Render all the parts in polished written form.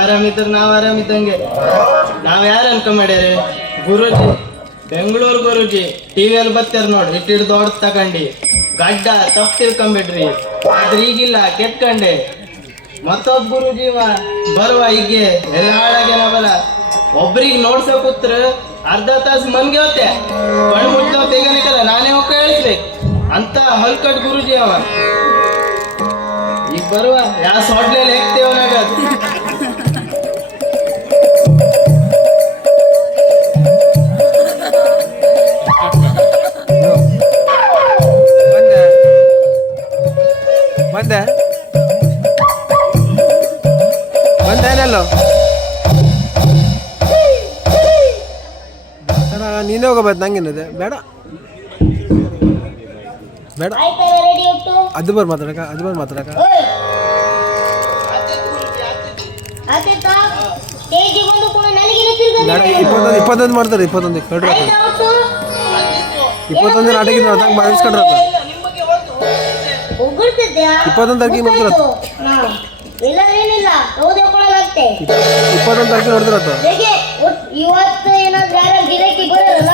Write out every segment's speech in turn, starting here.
ಆರಾಮಿದ್ರೆ ನಾವ್ ಆರಾಮಿದ್ದಂಗೆ. ನಾವ್ ಯಾರು ಅನ್ಕೊಂಡ್ಯಾರೆ? ಗುರುಜಿ, ಬೆಂಗಳೂರು ಗುರುಜಿ ಟಿವಿಯಲ್ಲಿ ಬರ್ತಾರ ನೋಡ್ರಿ, ಇಟ್ಟಿಡ್ ದೊಡ್ಡ ತಕೊಂಡಿ ಗಡ್ಡ ತಪ್ಪು ತಿಳ್ಕೊಂಬಿಡ್ರಿ. ಆದ್ರೆ ಈಗಿಲ್ಲ, ಕೆಟ್ಕಂಡೆ. ಮತ್ತೊಬ್ಬ ಗುರುಜಿ ಬರುವ ಹೀಗೆ ಎಲ್ಲ ಹಾಳಾಗೇನ ಬರ. ಒಬ್ರಿಗೆ ನೋಡ್ಸ ಕೂತ್ರ ಅರ್ಧ ತಾಸು ಮನ್ಗೆ ಹೋತೆ, ಕಣ್ಣು ಮುಟ್ಟ ತೆಗನಿಕಲ್ಲ, ನಾನೇ ಹೋಗಿ ಹೇಳಿಸ್ಬೇಕು ಅಂತ ಹಲ್ಕಟ್ ಗುರುಜಿ ಅವ. ಈಗ ಬರುವ ಯಾವ ಸೊಡ್ಲೆಲ್ಲ ಹೇಗ್ತೇವನಾಗ ಬಂದೆ ಬಂದೇನಲ್ಲೋ ನೀನೇ ಹೋಗಬೇಕು. ನಂಗೇನಿದೆ ಬೇಡ ಬೇಡ, ಅದು ಬರ್ ಮಾತಾಡಕ ಬೇಡ. 21 ಮಾಡ್ತಾರೆ, 21 ಕಡ್ರ 21 ನಾಟಕ ಮಾಡಿಸ್ಕೊಂಡ್ರ 21 ತಾರೀಕಿಗೆ ನೋಡ್ತಾರ, 21 ತಾರೀಕಿಗೆ ನೋಡ್ತಾರ. ಇವತ್ತು ಏನಾದ್ರು ಯಾರು ಗಿರಾಕಿ ಬರೋಲ್ಲ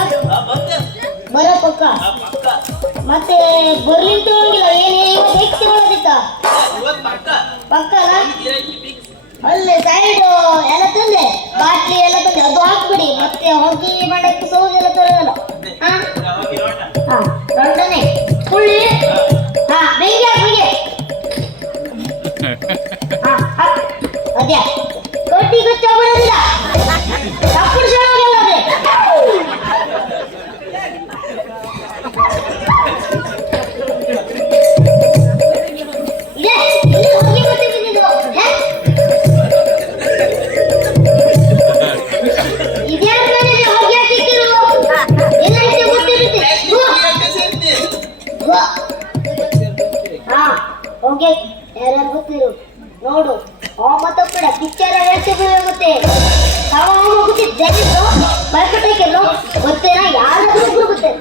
ಬರೋ ಪಕ್ಕ, ಮತ್ತೆ ಬರ್ಲಿಂತ ಹೋಗಿಲ್ಲ. ಇವತ್ತು ಹೇಗೆ ತಗೊಳ್ಳೋದಿತ್ತ ಪಕ್ಕಲ್ಲ, ಅಲ್ಲೇ ಸೈಡ್ ಎಲ್ಲ ತಂದೆ, ಬಾಟ್ಲಿ ಎಲ್ಲ ತಂದೆ, ಅದು ಹಾಕ್ಬಿಡಿ. ಮತ್ತೆ ಹೊಗೆ ಮಾಡಕ್ಕೆ ಸೌಜ್ ಎಲ್ಲ ತರೋದಲ್ಲ. ದೊಡ್ಡನೆ ಹುಳ್ಳಿ ಬೆಂಕಿ ಹಾಕ್ಬಿಡಿ. ಅದ್ಯಾ ಕಟ್ಟಿ ಕಚ್ಚ ಬರೋದಿಲ್ಲ, ತಪ್ಪು ಶಾಲೆಗೆ ಯಾರು ಗೊತ್ತಿರು ನೋಡು. ಮತ್ತೊಬ್ಬಡ ಪಿಕ್ಚರ್ ಮತ್ತೆ ಜನಿದ್ರು ಬರ್ಕಟ್ಟೆಲ್ಲೋ ಗೊತ್ತೇನ, ಯಾರಾದ್ರೂ ಗೊತ್ತೇ.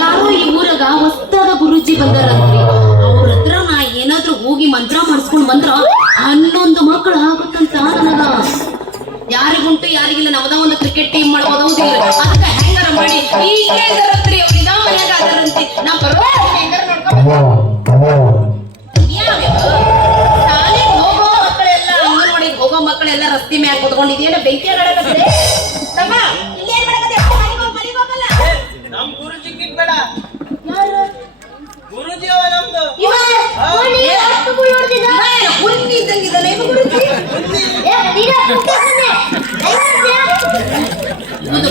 ಯಾರೋ ಈ ಊರಾಗ ಹೊಸ್ತಾಗ ಗುರುಜಿ ಬಂದಾರಂತ್ರಿ. ಅವ್ರ ಹತ್ರ ನಾ ಏನಾದ್ರೂ ಹೋಗಿ ಮಂತ್ರ ಮಾಡಿಸ್ಕೊಂಡ್ ಬಂದ್ರ 11 ಮಕ್ಕಳು ಆಗುತ್ತಂತ ನನಗ. ಯಾರಿಗುಂಟು ಯಾರಿಗಿಲ್ಲ, ನಮ್ಮದ ಒಂದು ಕ್ರಿಕೆಟ್ ಟೀಮ್ ಮಾಡ್ಬೋದಿಲ್ಲ. ಅದಕ್ಕ ಹೆಂಗಾರ ಮಾಡಿ ಈಗೇ ಇದಾರಂತ್ರಿ, ಅವ್ರಿಗ ಮನ್ಯಾಗ ಅದಾರಂತಿ. ನಾ ಬರೋಲ್ಲ ಹೆಂಗಾರ ಶಾಲೆಗೆ ಹೋಗೋ ಮಕ್ಕಳೆಲ್ಲ, ಅಂಗನವಾಡಿಗೆ ಹೋಗೋ ಮಕ್ಕಳೆಲ್ಲ ರಸ್ತೆ ಮ್ಯಾಗ ಕೂತ್ಕೊಂಡಿದ್ಯೇನ ಬೆಂಕಿ ಆಡಕತ್ತೆ. ತಮ್ಮ ಇಲ್ಲೇನ್ ಮಾಡಕತ್ತೆ? ನಮ್ ಗುರುಜಿ ಕಿಟ್ಬೇಡ, ಗುರುಜಿ ಅವ ನಮ್ದು.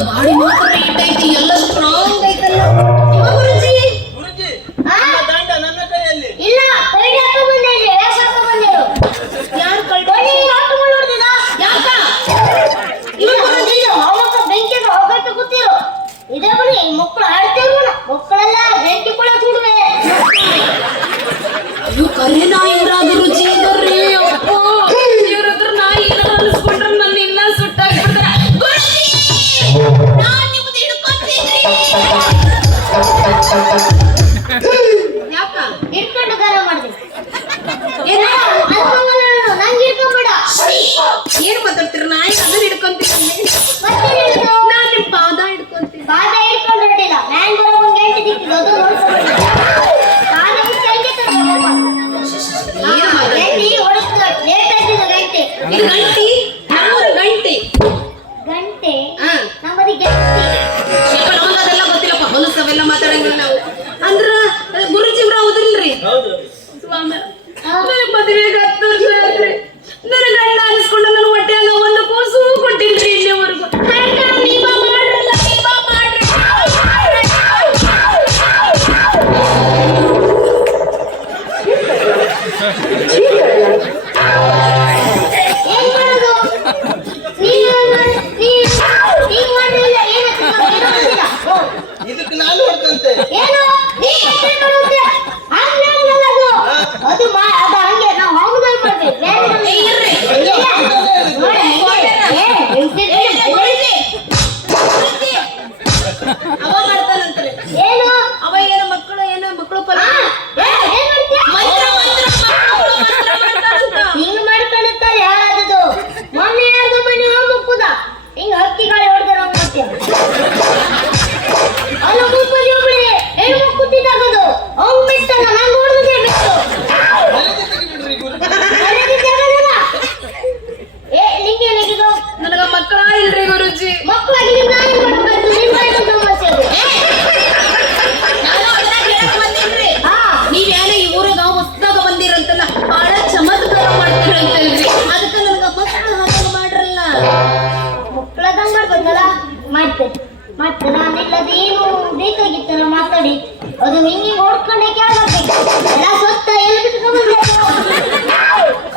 ಮಾಡಿ ಮಾತ್ರ ಇಟ್ಟೈತಿ, ಎಲ್ಲ ಸ್ಟ್ರಾಂಗ್ ಐತಲ್ಲ ಗುರುಜಿ. ಗುರುಜಿ ದಂಡ ನನ್ನ ಕೈಯಲ್ಲಿ ಇಲ್ಲ, ಕೈ ಹಾಕೋ ಬಂದೇರಿ, ಹಾಕೋ ಬಂದೇರು. ಯಾರು ಕಳ್ಕೊಂಡಿ ಹಾಕೊಂಡು ನೋಡ್ತಿದ ಯಾಕ? ಇಲ್ಲ ಗುರುಜಿ, ಅವಕ್ಕ ಬೆಂಕಿಗೆ ಹೋಗಕ್ಕೆ ಗೊತ್ತಿರೋ ಇದೇ ಬರೀ ಮಕ್ಕಳು ಆಡ್ತೇವೆ. ಮಕ್ಕಳೆಲ್ಲ ಬೆಂಕಿ ಕೂಡ ಸುಡುವೆ. ಇವು ಕರೆ ನಾಯಿರ ಗುರುಜಿ ಇದಾರ್ರಿ. ಅಪ್ಪ ಇವ್ರ ಹತ್ರ ನಾಯಿ ಅನಿಸ್ಕೊಂಡ್ರೆ ನನ್ನ ಇಲ್ಲ ಸುಟ್ಟಾಗ್ಬಿಡ್ತಾರ. ಗುರುಜಿ ನಾನ್ ನಿಮ್ದು ಹಿಡ್ಕೊತೀನಿ. ಯಾಕ ಹಿಡ್ಕೊಂಡು ಗಾರ ಮಾಡಿದೆ. ಏನ ನಂಗೆ ಹಿಡ್ಕೊಂಬೇಡ. ಏನ್ ಮಾತಾಡ್ತೀರ? ನಾಯಿ ಅದನ್ನ ಹಿಡ್ಕೊಂತೀನಿ, ಮತ್ತೆ ನಾನ್ ನಿಮ್ ಪಾದ ಹಿಡ್ಕೊಂತೀನಿ. ಬಾದ ಹಿಡ್ಕೊಂಡು ಹೊರಟಿಲ್ಲ, ಮ್ಯಾನ್ ಬರೋ ಒಂದು ಗಂಟೆ ದಿಕ್ಕಿಲ್ಲ, ಅದು ನೋಡ್ಕೊಂಡು ಕಾಲ ಮುಚ್ಚಿ ಹಂಗೆ ಗಂಟಿ ಹೊಡೆದು ಲೇಟ್ ಆಗ್ತಿದ್ದ ಗಂಟೆ. ಇದು ಗಂಟಿ, ನಮ್ಮೂರ ಗಂಟಿ. ಗಂಟೆ ಹಾ ನಮ್ಮದಿ ಗಂಟಿ. ನಮಗದೆಲ್ಲ ಗೊತ್ತಿಲ್ಲಪ್ಪ, ಹೊಲಸವೆಲ್ಲ ಮಾತಾಡಂಗಿಲ್ಲ ನಾವು. ಅಂದ್ರ ಗುರುಜಿ ಅವ್ರ ಹೌದಿಲ್ರಿ? ಹೌದು ಸ್ವಾಮಿ, ನನಗ್ ಮದುವೆಗೆ 10 ವರ್ಷ ಆದ್ರಿ. ನನ್ನ ಗಂಡ ಅನಿಸ್ಕೊಂಡು ನನ್ನ ಹೊಟ್ಟೆಯಾಗ ಒಂದು ಕೂಸು ಕೊಟ್ಟಿಲ್ರಿ ಇಲ್ಲಿವರೆಗೂ. ನೀ ಉಂಟಂತೆ. ಏನು ನೀ ಏನ್ ಮಾಡುತ್ತೆ ಹಂಗೆ ಹೇಳಲ್ಲ ಅದು ಅದು ಅದು ಹಂಗೆ ನಾವು ಹೌದಲ್ ಮಾಡ್ತೀವಿ ಬೇರೆ ಏ, ಇರ್ರಿ. ನೋಡಿ ಗುರೂಜಿ, ಅವ ಮಾಡ್ತಾನಂತ್ರಿ. ಏನು ಅವ ಏನೋ ಮಕ್ಕಳು ಫಲ ಏನ್ ಮಾಡ್ತೀಯ ಮಂತ್ರ ಮಾಡ್ತಾನಂತ. ಹಿಂಗ್ ಮಾಡ್ಕೊಂಡಿರ್ತಾರೆ ಯಾರದು ಮೊನ್ನೆ ಯಾರ್ದು ಮನೆ ಮುಕ್ಕುದ ಹಿಂಗ ಹಕ್ಕಿ ಗಾಳಿ ಹೊಡೆದಾರ ಮಾಡ್ತೀಯ ಅಲ್ಲ ಮುಕ್ಕುದಿ ಒಬ್ಳಿ ಏನು ಮುಕ್ಕುತ್ತಿದ್ದಾಗದು ಅವ್ನು ಬಿಟ್ಟಲ್ಲ ನಾನು ನೋಡುದೇ ಬಿಟ್ಟು ಮರ್ಯಾದೆ ತೆಗಿಬಿಡ್ರಿ ಗುರುಜಿ. ಮರ್ಯಾದೆ ತೆಗೆದಿಲ್ಲ. ಏ ನಿಂಗೆ ಏನಾಗಿದ್ದು ನನಗ ಮಕ್ಕಳ ಇಲ್ರಿ ಗುರುಜಿ. ಮಕ್ಕಳಾಗಿ ನಿನ್ನ ಏನ್ ಮಾಡ್ಬೇಕು ನಿನ್ನ ಏನು ಸಮಸ್ಯೆ ಅದು ನಾನು ಅದನ್ನ ಕೇಳಕ್ ಬಂದಿನ್ರಿ. ಹಾ ನೀವೇನ ಈ ಊರಾಗ ಹೊಸ್ದಾಗ ಬಂದಿರಂತಲ್ಲ, ಬಹಳ ಚಮತ್ಕಾರ ಮಾಡ್ತೀರಂತಲ್ರಿ. ಅದಕ್ಕೆ ನನಗ ಮಕ್ಕಳು ಹಾಗೆ ಮಾಡ್ರಲ್ಲ. ಮಕ್ಕಳದಂಗ್ ಮಾಡ್ಬೇಕಲ್ಲ ಮಾಡ್ತೇನೆ ಮತ್ತೆ ನಾನಿಲ್ಲದ ಏನು ಬೇಕಾಗಿತ್ತಲ್ಲ ಮಾತಾಡಿ ಅದು ಹಿಂಗೆ ನೋಡ್ಕೊಂಡೆ ಕೇಳ್ಬೇಕು ಎಲ್ಲ ಸೊತ್ತ ಎಲ್ಲಿ ಬಿಟ್ಕೊಂಡ್ಬರ್ಬೇಕು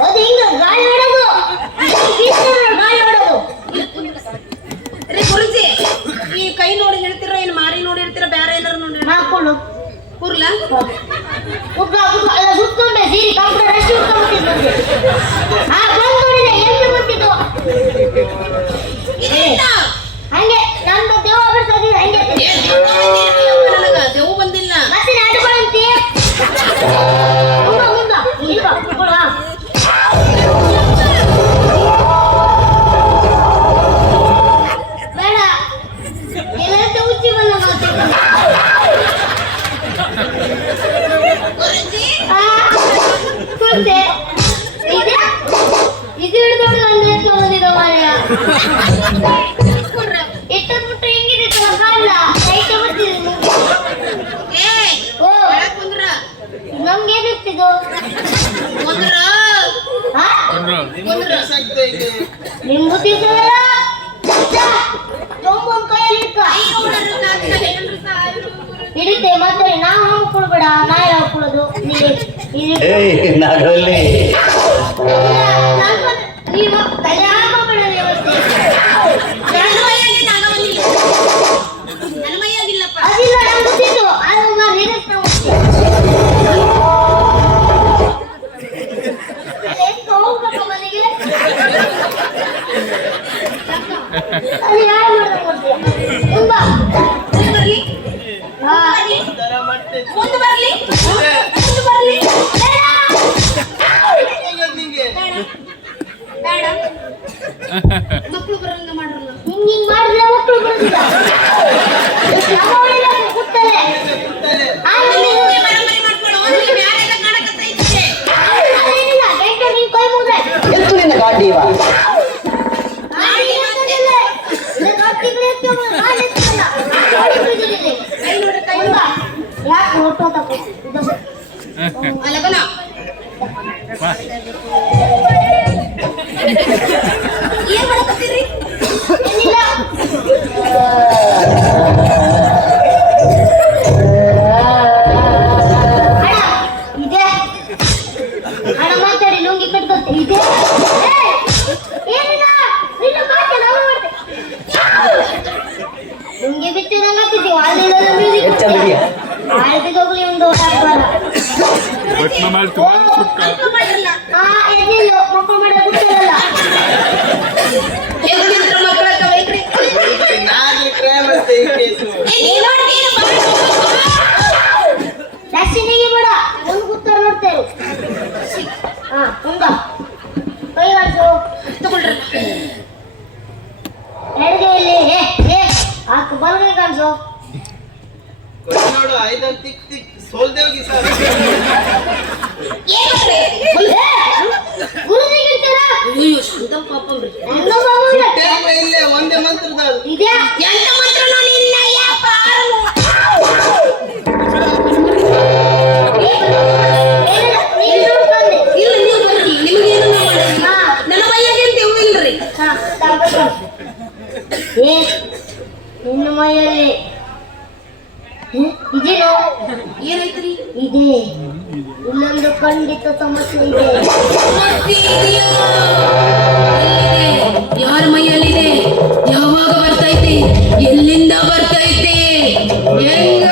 ಅದು ಹಿಂಗ ಗಾಳಿ ಹೊಡೋದು ಗಾಳಿ ಹೊಡೋದು ರೀ ಗುರುಜಿ, ಈ ಕೈ ನೋಡಿ ಹೇಳ್ತೀರ ಏನ್ ಮಾರಿ ನೋಡಿ ಹೇಳ್ತೀರ ಬೇರೆ ಏನಾರು ನೋಡಿ ಹಾಕೊಂಡು ಕೂರ್ಲ? ಎಲ್ಲ ಸುತ್ತೊಂಡೆ ಸೀರೆ ಕಂಪ್ಯೂಟರ್ ಅಷ್ಟು ಹುಡ್ಕೊಂಡ್ಬಿಟ್ಟಿದ್ದು ಹಾ ಬಂದ್ ನೋಡಿದೆ ಎಲ್ಲಿ ಗೊತ್ತಿದ್ದು ಇದೆಂತ? ಹಂಗೆ ನಂದು ದೇವ ಬಿಡ್ತದೆ ಹಂಗೆ ಏ, ದೆವ್ವ ಬಂದಿಲ್ರಿ ಅಪ್ಪ ನನಗ, ದೆವ್ವ ಬಂದಿಲ್ಲ. ಮತ್ತೆ ನಾಟುಗಳಂತೆ ಮುಂದ ಇಲ್ವಾ ಕೊಡುವ ಬೇಡ ಎಲ್ಲಂತ ಉಚ್ಚಿ ಬಂದ ಮಾತಾಡ್ತಾನೆ ಗುರುಜಿ, ಕುಂತೆ ಇದು ಹಿಡಿದೋಡು ಅಂದ್ರೆ ಬಂದಿದ ಮಾರ್ಯ ಇಟ್ಟದ್ಬಿಟ್ಟು ಹೆಂಗಿದಿತ್ತು ಕಾಲ ಕೈಗೆ ಬರ್ತಿದ್ದೀನಿ ಏ, ಓ ಒಳಗ್ ಕುಂದ್ರ. ನಮ್ಗೇನಿತ್ತಿದು ಕುಂದ್ರ, ಹಾ ಕುಂದ್ರ. ಸಾಕ್ತಾ ಇದೆ. ನಿಮ್ ಗೊತ್ತಿದ್ದಲ್ಲ ತೊಂಬೊಂದ್ ಕೈಯಲ್ಲಿ ಇಟ್ಕ ಕೈ ನೋಡ್ರಿ ಸಾಕಿನ ಹೆಣ್ರು ಸಾಯ್ರು ಗುರುಜಿ. ಹಿಡಿತೆ ಮತ್ತೆ ನಾವು ಹಾಕೊಳ್ಬೇಡ ನಾ ಹಾಕೊಳ್ಳೋದು ನಾಗವಲ್ಲಿ ನೀವು ತಲೆ ಹಾಕೋಬೇಡ ವ್ಯವಸ್ಥೆ ನನ್ನ ಮೈಯಾಗಿ ನಾನು ಬಂದಿಲ್ಲ. ನನ್ನ ಮೈಯಾಗಿಲ್ಲಪ್ಪ. ಅದಿಲ್ಲ ನಮ್ಗೆ ಗೊತ್ತಿತ್ತು ಅದು ನಾನು ಹಿಡಿಸ್ತಾ ಹೋಗ್ಬೇಕು ಮನೆಗೆ ಅದು ಯಾರು ಮಾಡ್ತಾ ತುಂಬಾ ಮುಂದೆ ಬರ್ಲಿ, ಹಾ ತರ ಮಾಡ್ತೈತೆ. ಮುಂದೆ ಬರ್ಲಿ, ಮುಂದೆ ಬರ್ಲಿ. ಹೇಗದ್ ನಿಂಗೆ? ಬೇಡ, ಮಕ್ಕಳು ಬರಂಗ ಮಾಡ್ರಲ್ಲ. ಹಿಂಗ್ ಮಾಡಿದ್ರೆ ಮಕ್ಕಳು ಬರುದಿಲ್ಲ ಕೂತಲೆ ಕೂತಾರೆ. ಹಿಂಗೆ ಬರಂಬರಿ ಮಾಡ್ಕೊಳ್ಳೋ, ನೀವು ಯಾರೆಲ್ಲ ಕಾಣಕತ್ತೈತೆ? ಅದೇನಿಲ್ಲ ಗಂಟೆ ನಿನ್ ಕೈ ಮುದ್ರೆ ಎತ್ತು ನಿನ್ನ ಗಾಡಿ ಇವ ಯಾಕೆ ಹೊಟ್ಟೋತ ಅಲಗನ ಏನ್ ಮಾಡಕತ್ತೀರಿ? ಏನಿಲ್ಲ ಅಣ್ಣ ಇದೆ ಅಣ್ಣ ಮಾತಾಡಿ ಲುಂಗಿ ಕಟ್ಕೊತ್ತೆ ಇದೆ ಏನಿಲ್ಲ ನಿನ್ನ ಮಾತೆ ನಾವು ಲುಂಗಿ ಬಿಟ್ಟು ನಂಗಾಗ್ತಿದ್ದೀವಿ ಅಲ್ಲಿಂದ ಹೆಚ್ಚ ಬಿಡಿ ಆಳ್ಬಿದ್ದು ಹೋಗ್ಲಿ ಒಂದು ಮಕ್ಕಳು ಮಾಡ್ರಲ್ಲ. ಎದ್ದಿಲ್ಲ ಮಕ್ಕಳು ಮಾಡೋ ಗೊತ್ತಿರಲ್ಲ ಎದ್ದಿದ್ರ ಮಕ್ಕಳಕ್ಕ ಬೇಕ್ರಿ. ನಾಲ್ಕು ಟ್ರೈ ಮಾಡ್ತೆ ಈ ಕೇಸು. ಏ, ನೀವ್ ನೋಡ್ರಿ, ಏನು ದರ್ಶನಿಗೆ ಬೇಡ ಒಂದು ಕೂತಾರ ನೋಡ್ತೇವೆ ಹಾ ಮುಂದ ಕೈ ಕಾಣಿಸು ತಗೊಳ್ರಿ. ಎಡಗೈಯಲ್ಲಿ ಹಾಕು ಬಲಗೈ ಕಾಣಿಸು ಕೊಡಿ ನೋಡು ಐದನ್ ತಿಕ್ ತಿಕ್ ಸೋಲ್ದೇವ್ಗಿ ಸರ್. ಏನ್ ಮಾಡ್ರಿ? ಗುರುಜಿಗೆ ಇರ್ತಾರ ಅಯ್ಯೋ, ಶಾಂತ ಪಾಪಂಬ್ರಿ. ನನ್ನ ಬಾಬುಂಗ ಟೈಮ್ ಇಲ್ಲೇ ಒಂದೇ ಮಂತ್ರದ ಇದೆ ಎಂತ ಮಂತ್ರನೋ ನಿನ್ನ ಯಪ್ಪ. ನೀನು ನೋಡ್ಕೊಂಡೆ ಇಲ್ಲ, ನೀವು ಬರ್ರಿ, ನಿಮಗೇನು ಮಾಡಿ. ಹಾ ನನ್ನ ಮೈಯಾಗೆ ಅಂತ ಇವು ಇಲ್ರಿ. ಹಾ ನಿನ್ನ ಮೈಯಲ್ಲಿ ಇದೇನು ಏನಾಯ್ತ್ರಿ? ಇದೆ ಇಲ್ಲೊಂದು ಖಂಡಿತ ಸಮಸ್ಯೆ ಇದೆ ಮತ್ತೆ ಇದೆಯಾ? ಎಲ್ಲಿದೆ? ಯಾರ ಮೈಯಲ್ಲಿದೆ? ಯಾವಾಗ ಬರ್ತೈತೆ? ಎಲ್ಲಿಂದ ಬರ್ತೈತೆ? ಹೆಂಗ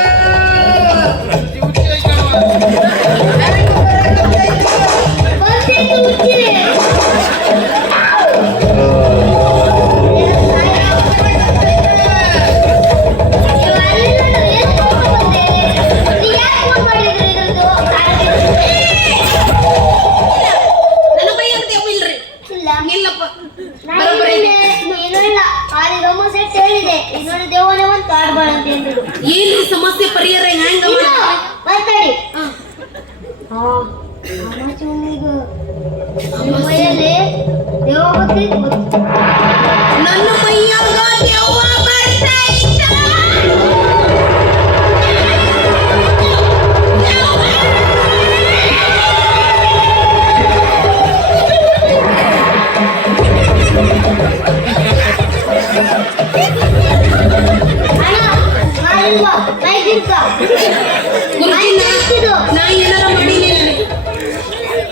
ಹಾ ಅಮಾವಾಸ್ಯೆ ಹುಣ್ಣಿಮೆಗೆ ನಿಮ್ಮ ಮೈಯಲ್ಲಿ ದೇವ ಬರ್ತೈತಿ. ನನ್ನ ಮೈಯಾಗ ದೆವ್ವ ಬರ್ತೈತ. ಅಣ್ಣ ಮಾಡಿಲ್ವ ಮೈಗಿರ್ತ ಗುರುಜಿ ನಾ ಏನಾರ ಮಾಡಿಲ್ಲ.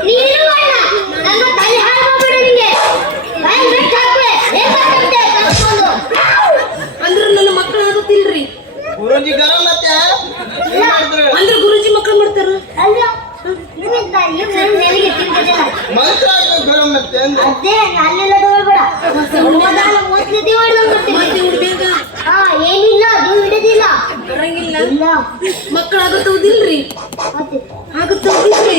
ನೀನು ಅಣ್ಣ ನನ್ನ ತಲೆ ಹಾಳಾಗ್ಬಿಡು ನಿಂಗೆ ಬಾಯಿ ಬಿಟ್ಟು ಹಾಕ್ರೆ ಬೇಕಾಗುತ್ತೆ ಕರ್ಕೊಂಡು ಅಂದ್ರ ನನ್ನ ಮಕ್ಕಳು ಆಗುತ್ತಿಲ್ರಿ. ಗುರುಜಿ ಗರಂ ಮತ್ತೆ ಏನ್ ಮಾಡಿದ್ರು? ಅಂದ್ರ ಗುರುಜಿ ಮಕ್ಕಳು ಮಾಡ್ತಾರ. ಅಲ್ಲ ನಿಮ್ಮಿಂದ ನೀವು ನನಗೆ ತಿಂದಿಲ್ಲ ಮಂತ್ರ ಹಾಕು ಗರಂ ಮತ್ತೆ ಅಂದೆ. ಅದೇ ಅಲ್ಲೆಲ್ಲ ತಗೊಳ್ಬೇಡ ಸಮಾಧಾನ ಮೊದಲು ದೇವಣ್ಣ ಮತ್ತೆ ಹುಡ್ಬ್ಯಾಗ ಹಾ ಏನಿಲ್ಲ ನೀವು ಹಿಡಿದಿಲ್ಲ ಬರಂಗಿಲ್ಲ. ಇಲ್ಲ ಮಕ್ಕಳು ಆಗುತ್ತವುದಿಲ್ರಿ. ಮತ್ತೆ ಆಗುತ್ತವುದಿಲ್ರಿ.